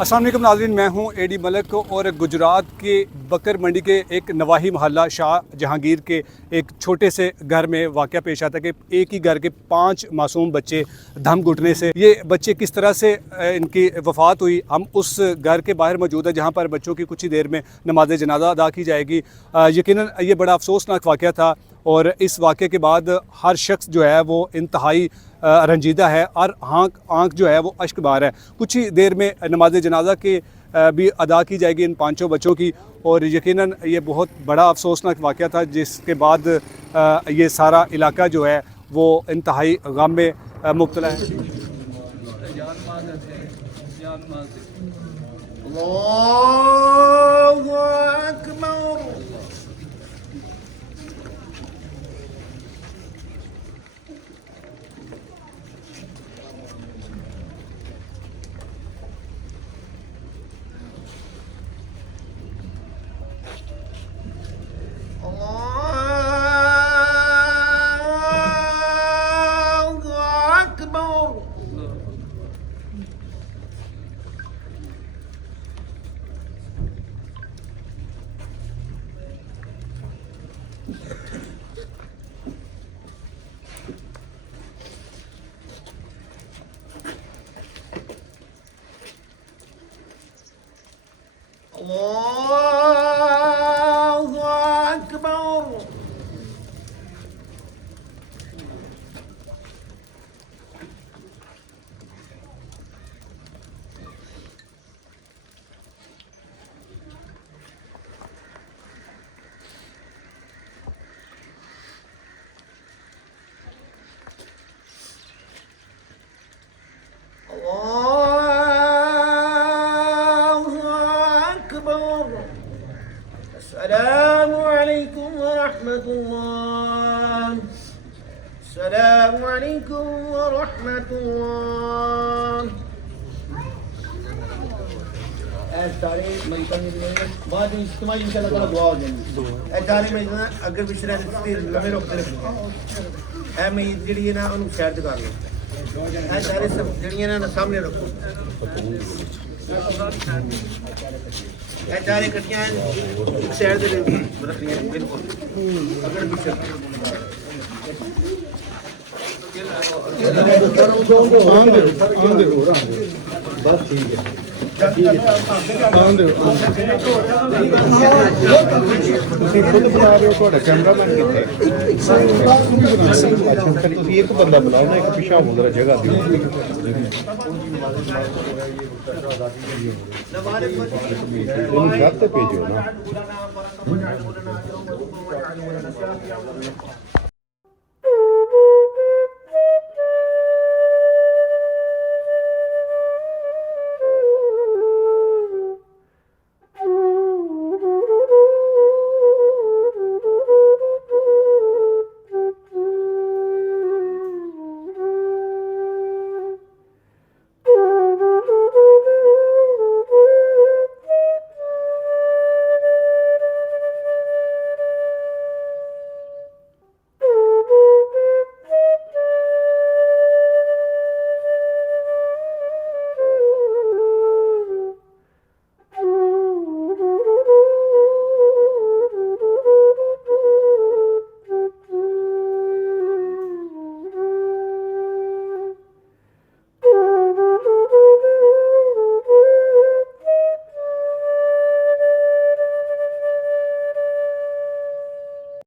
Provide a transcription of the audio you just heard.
अस्सलाम वालेकुम नाज़रीन, मैं हूं एडी मलिक और गुजरात के बकर मंडी के एक नवाही मोहल्ला शाह जहांगीर के एक छोटे से घर में वाक़या पेश आता है कि एक ही घर के 5 मासूम बच्चे दम घुटने से ये बच्चे किस तरह से इनकी वफ़ात हुई। हम उस घर के बाहर मौजूद है जहां पर बच्चों की कुछ ही देर में नमाज जनाजा अदा की जाएगी। यकीनन ये बड़ा अफसोसनाक वाक़या था और इस वाक़े के बाद हर शख्स जो है वो इंतहाई रंजीदा है और आँख जो है वो अश्क बार है। कुछ ही देर में नमाज जनाजा के भी अदा की जाएगी इन 5 बच्चों की और यकीनन ये बहुत बड़ा अफसोसनाक वाक़या था जिसके बाद ये सारा इलाका जो है वो इंतहाई गम में मुब्तला है। Allahu Akbar. Assalamualaikum warahmatullah. Assalamualaikum warahmatullah. सारे मरीजों ने बाद में इस्तेमाल इंशाल्लाह ताला दुआ हो जाएगी। सारे मरीज ना अगर बिशरा से लंबे रोक रखो है मैं ਜਿਹੜੀ ਹੈ ਨਾ ਉਹਨੂੰ ਸਾਈਡ ਤੇ ਕਰ ਲਓ। ਇਹ ਸਾਰੇ ਸਭ ਜਿਹੜੀਆਂ ਨਾ ਸਾਹਮਣੇ ਰੱਖੋ। ਇਹ ਚਾਰੇ ਇਕੱਠੀਆਂ ਸਾਈਡ ਤੇ ਰੱਖਣੀਆਂ ਬਿਲਕੁਲ। ਅਗਰ ਪਿੱਛੇ बस ठीक है खुद बना रहे हो कैमरामैन कितने एक बंदा बनाओ ना एक पिछा उधर जगह दी भेजो ना